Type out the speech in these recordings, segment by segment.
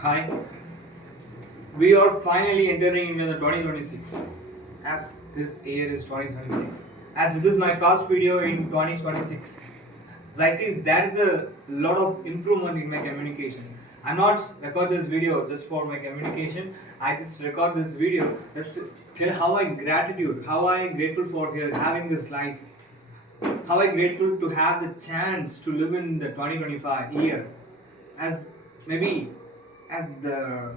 Hi, we are finally entering into the 2026 as this year is 2026. As this is my first video in 2026. So I see there is a lot of improvement in my communication. I'm not record this video just for my communication. I just record this video just to tell how I grateful for here having this life, how I grateful to have the chance to live in the 2025 year, as maybe as the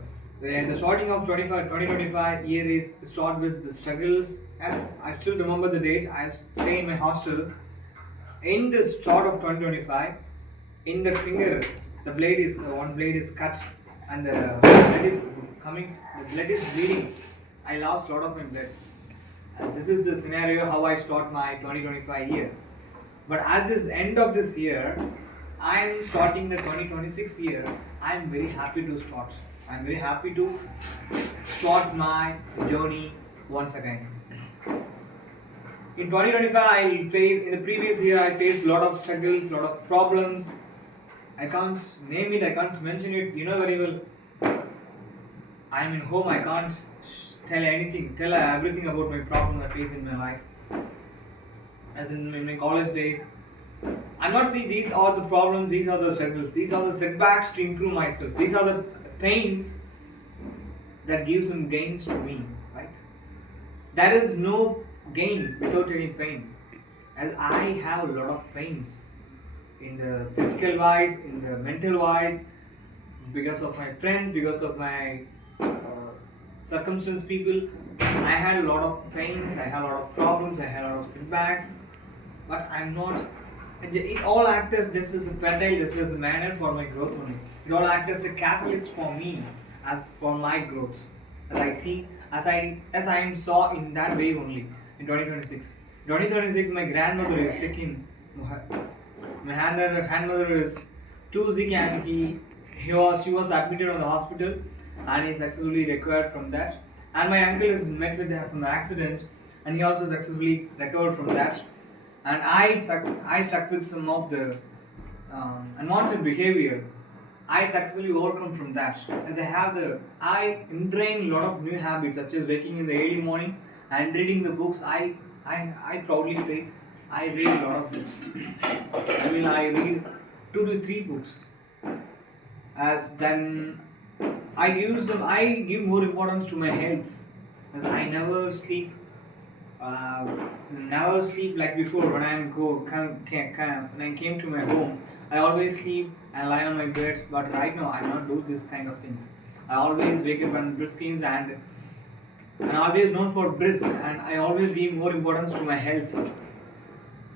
starting of 2025 year is start with the struggles. As I still remember the date, I stay in my hostel in the start of 2025. In the finger, the blade is one blade is cut and the blood is coming. The blood is bleeding. I lost a lot of my bloods. As this is the scenario how I start my 2025 year. But at this end of this year, I am starting the 2026 year. I am very happy to start. I am very happy to start my journey once again. In 2025, in the previous year, I faced a lot of struggles, a lot of problems. I can't name it, I can't mention it. You know very well. I am in home, I can't tell everything about my problem I face in my life. As in my college days, I'm not saying these are the problems, these are the struggles, these are the setbacks to improve myself. These are the pains that give some gains to me, right? There is no gain without any pain. As I have a lot of pains in the physical wise, in the mental wise, because of my friends, because of my circumstance people. I had a lot of pains, I had a lot of problems, I had a lot of setbacks, but I'm not. And it all acts as just as a fertile, just as a manner for my growth only. It all acts as a catalyst for me, as for my growth. As I think, as I am saw in that way only in 2026. 2026, my grandmother is sick in. My grandmother is too sick and she was admitted on the hospital and he successfully recovered from that. And my uncle is met with some accident and he also successfully recovered from that. And I stuck with some of the unwanted behavior. I successfully overcome from that. As I ingrain a lot of new habits such as waking in the early morning and reading the books. I proudly say I read a lot of books. I read 2 to 3 books. As then I give more importance to my health. As I uh, never sleep like before. When when I came to my home, I always sleep and lie on my bed. But right now, I not do this kind of things. I always wake up on briskings and always known for brisk. And I always give more importance to my health.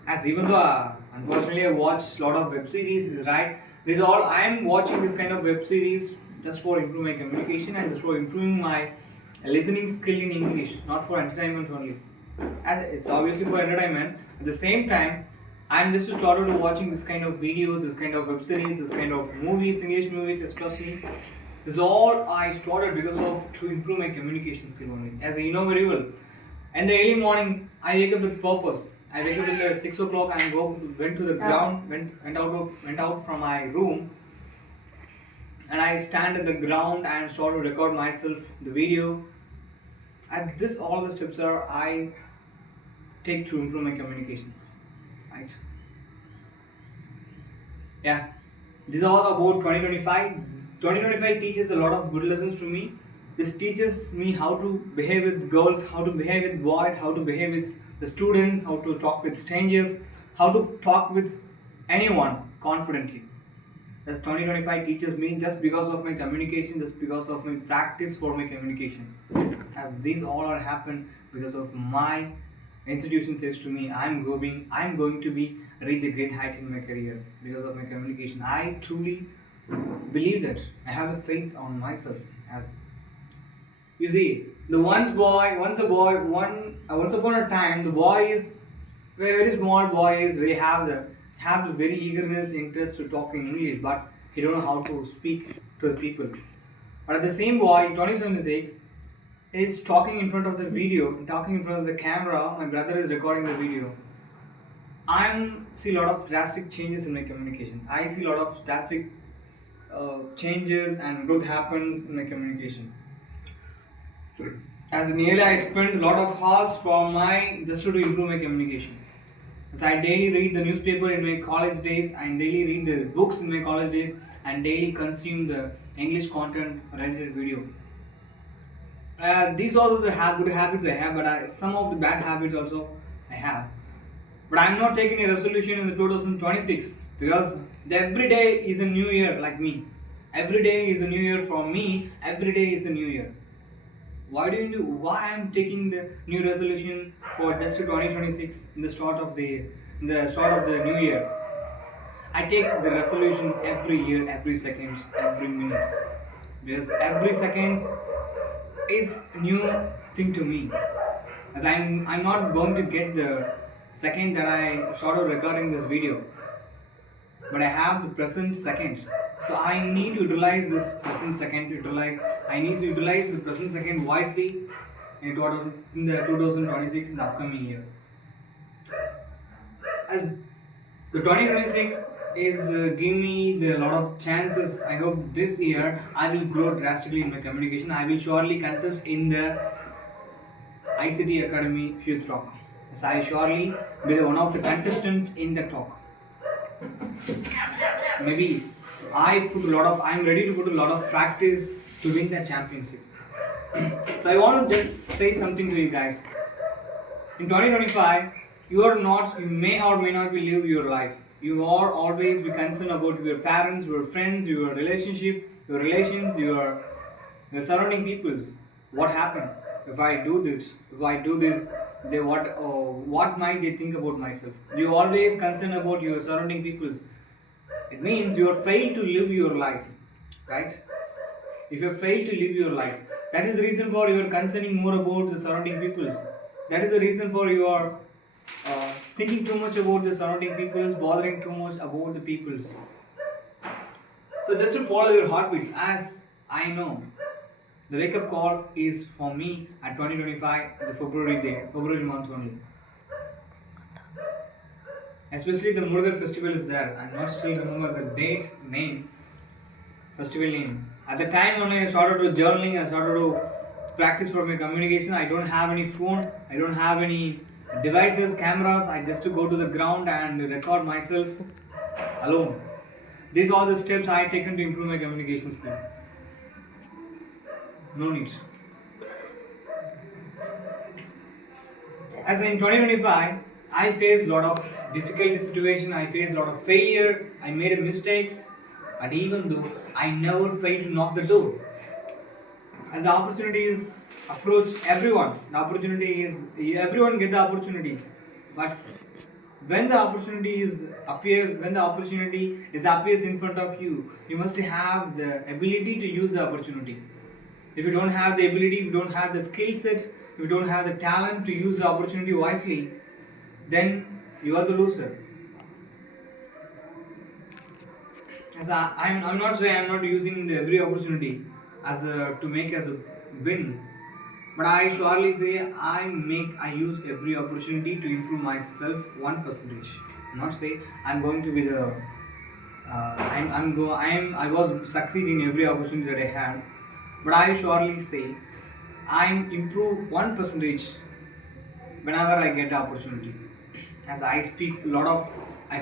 As even though unfortunately I watch a lot of web series, is right. This all I am watching this kind of web series just for improving my communication and just for improving my listening skill in English, not for entertainment only. As it's obviously for entertainment. At the same time, I'm just started to watching this kind of videos, this kind of web series, this kind of movies, English movies especially. This is all I started because of to improve my communication skill only. As you know very well. In the early morning, I wake up with purpose. I wake up in the 6 o'clock and went to the ground, went out from my room, and I stand at the ground and start to record myself the video. And this all the steps are I take to improve my communications, right? Yeah, this is all about 2025. 2025 teaches a lot of good lessons to me. This teaches me how to behave with girls, how to behave with boys, how to behave with the students, how to talk with strangers, how to talk with anyone confidently. As 2025 teaches me just because of my communication, just because of my practice for my communication. As these all are happen because of my institution says to me, I'm going to be reach a great height in my career because of my communication. I truly believe that. I have a faith on myself. As you see, once upon a time, the boy is very small boy is very have the very eagerness, interest to talk in English, but he don't know how to speak to the people. But at the same boy, in 2026, is talking in front of the video, talking in front of the camera. My brother is recording the video. I see a lot of drastic changes in my communication. I see a lot of drastic changes and growth happens in my communication. As nearly I spend a lot of hours for my just to improve my communication. As I daily read the newspaper in my college days, and daily read the books in my college days, and daily consume the English content related video. These are the good habits I have, but some of the bad habits also I have. But I'm not taking a resolution in the 2026 because every day is a new year like me. Every day is a new year for me. Every day is a new year. Why I'm taking the new resolution for just 2026 in the start of the new year? I take the resolution every year, every second, every minute, because every second is new thing to me. As I'm not going to get the second that I started recording this video, but I have the present second. So I need to utilize this present second. I need to utilize the present second wisely in the 2026 in the upcoming year. As the 2026 is giving me the lot of chances. I hope this year I will grow drastically in my communication. I will surely contest in the ICT Academy Youth Talk. As I surely be one of the contestants in the talk. Maybe I'm ready to put a lot of practice to win the championship. So I want to just say something to you guys. In 2025, you may or may not be live your life. You are always be concerned about your parents, your friends, your relationship, your relations, your surrounding peoples. What happened if I do this? If I do this, what might they think about myself? You always concerned about your surrounding peoples. It means you are failed to live your life, right? If you fail to live your life, that is the reason for you are concerning more about the surrounding peoples. That is the reason for you are thinking too much about the surrounding peoples, bothering too much about the peoples. So just to follow your heartbeats, as I know, the wake up call is for me at 2025, the February month only. Especially the Murugar festival is there. I'm not still remember the festival name. At the time when I started to journaling, I started to practice for my communication. I don't have any phone, I don't have any devices, cameras. I just to go to the ground and record myself alone. These are the steps I taken to improve my communication skill. No need. As in 2025, I faced a lot of difficult situation. I faced a lot of failure. I made mistakes, but even though I never failed to knock the door. As the opportunities approach everyone, everyone get the opportunity, but when the opportunity appears in front of you, you must have the ability to use the opportunity. If you don't have the ability, if you don't have the skill set, if you don't have the talent to use the opportunity wisely, then you are the loser. As I'm not saying I'm not using every opportunity to make as a win, but I surely say I use every opportunity to improve myself 1%. Not say I'm going to be the I was succeed in every opportunity that I had, but I surely say I improve 1% whenever I get the opportunity. As I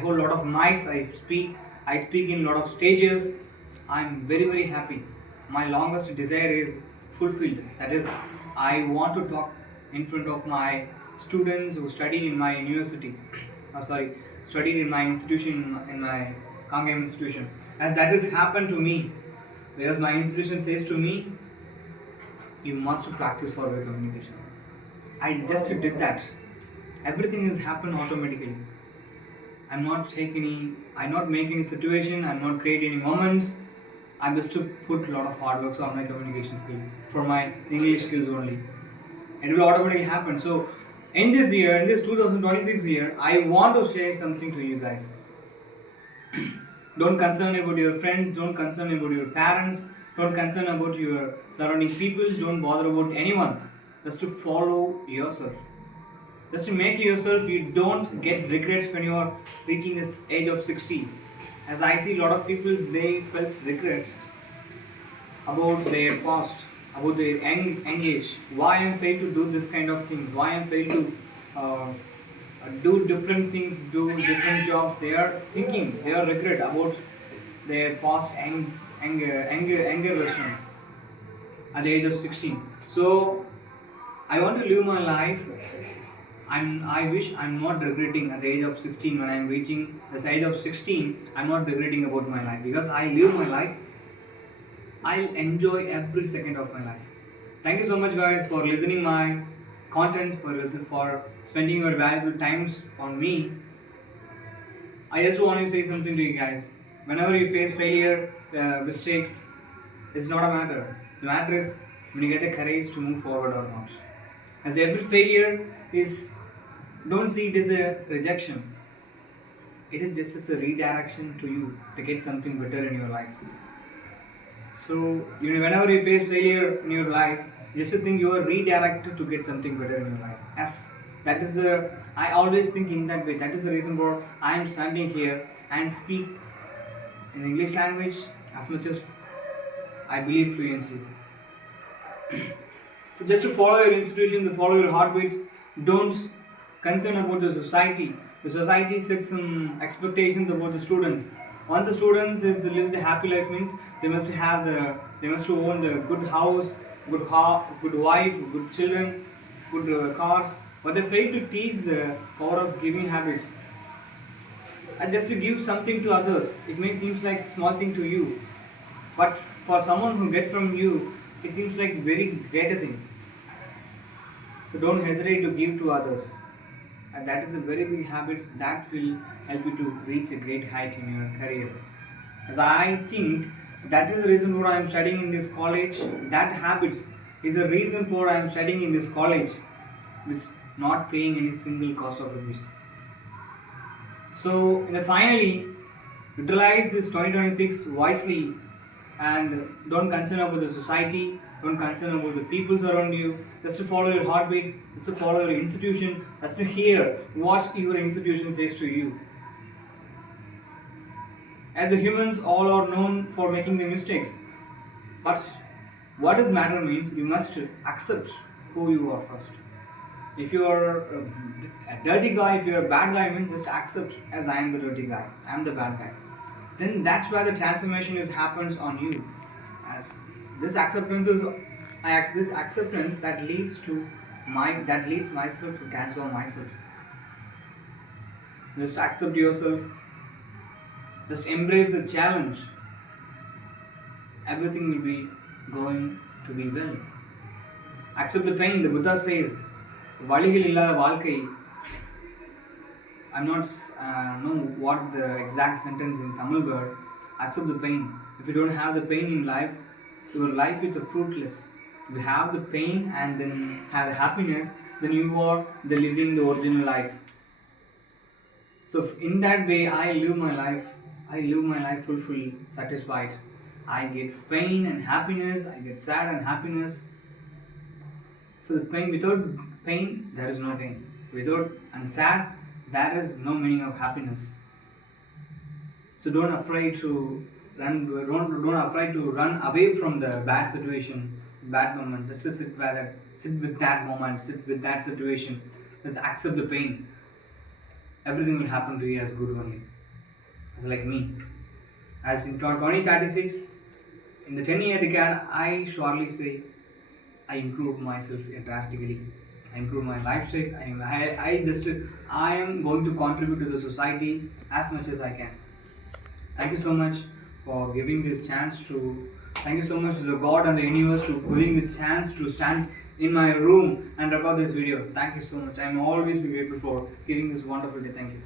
hold a lot of mics, I speak in a lot of stages. I'm very very happy. My longest desire is fulfilled. That is, I want to talk in front of my students who studied in my university. Studied in my institution, in my Kangam institution. As that has happened to me, because my institution says to me, you must practice for your communication. I just did that. Everything has happened automatically. I not make any situation, I'm not create any moments. I'm just to put a lot of hard work on my communication skill, for my English skills only. It will automatically happen. So in this 2026 year, I want to share something to you guys. Don't concern about your friends, don't concern about your parents, don't concern about your surrounding peoples, don't bother about anyone. Just to follow yourself. Just to make yourself, you don't get regrets when you are reaching this age of 60. As I see a lot of people, they felt regret about their past, about their young age. Why I'm failed to do this kind of things? Why I'm failed to do different things, do different jobs? They are thinking, they are regret about their past anger versions at the age of 16. So I want to live my life. I wish I'm not regretting at the age of 16 when I'm reaching the age of 16. I'm not regretting about my life because I live my life. I'll enjoy every second of my life. Thank you so much, guys, for listening my contents, for spending your valuable times on me. I just want to say something to you guys. Whenever you face failure, mistakes, it's not a matter. The matter is when you get the courage to move forward or not. As every failure is, don't see it as a rejection. It is just as a redirection to you to get something better in your life. So, whenever you face failure in your life, just to think you are redirected to get something better in your life. As that is the, I always think in that way. That is the reason for I am standing here and speak in English language as much as I believe fluency. So just to follow your institution, to follow your heartbeats, don't concern about the society. The society sets some expectations about the students. Once the students is live the happy life means they must own the good house, good wife, good children, good cars. But they fail to teach the power of giving habits. And just to give something to others, it may seem like small thing to you, but for someone who get from you, it seems like very greater thing. So don't hesitate to give to others. And that is a very big habit that will help you to reach a great height in your career. As I think that is the reason why I am studying in this college. That habits is the reason for I am studying in this college, which not paying any single cost of rupees. So finally, utilize this 2026 wisely and don't concern about the society, don't concern about the peoples around you, just to follow your heartbeats, just to follow your institution, just to hear what your institution says to you. As the humans all are known for making the mistakes, but what does matter means you must accept who you are first. If you are a dirty guy, if you are a bad guy, means just accept as I am the dirty guy, I am the bad guy. Then that's where the transformation happens on you. As this acceptance is, this acceptance that leads myself to transform myself. Just accept yourself. Just embrace the challenge. Everything will be going to be well. Accept the pain. The Buddha says, "Valigal illada vaalkai." I'm not know what the exact sentence in Tamil, but accept the pain. If you don't have the pain in life, your life is fruitless. If you have the pain and then have the happiness, then you are living the original life. So in that way, I live my life. I live my life fulfilled, satisfied. I get pain and happiness. I get sad and happiness. So the pain, without pain, there is no gain. Without and sad, there is no meaning of happiness. So don't afraid to run away from the bad situation, bad moment. Just to sit with that moment, sit with that situation. Let's accept the pain. Everything will happen to you as good only. As like me. As in 2036, in the 10-year decade, I surely say I improved myself drastically. I improved my lifestyle. I am going to contribute to the society as much as I can. Thank you so much for giving this chance to. Thank you so much to the God and the universe to giving this chance to stand in my room and record this video. Thank you so much. I am always be grateful for giving this wonderful day. Thank you.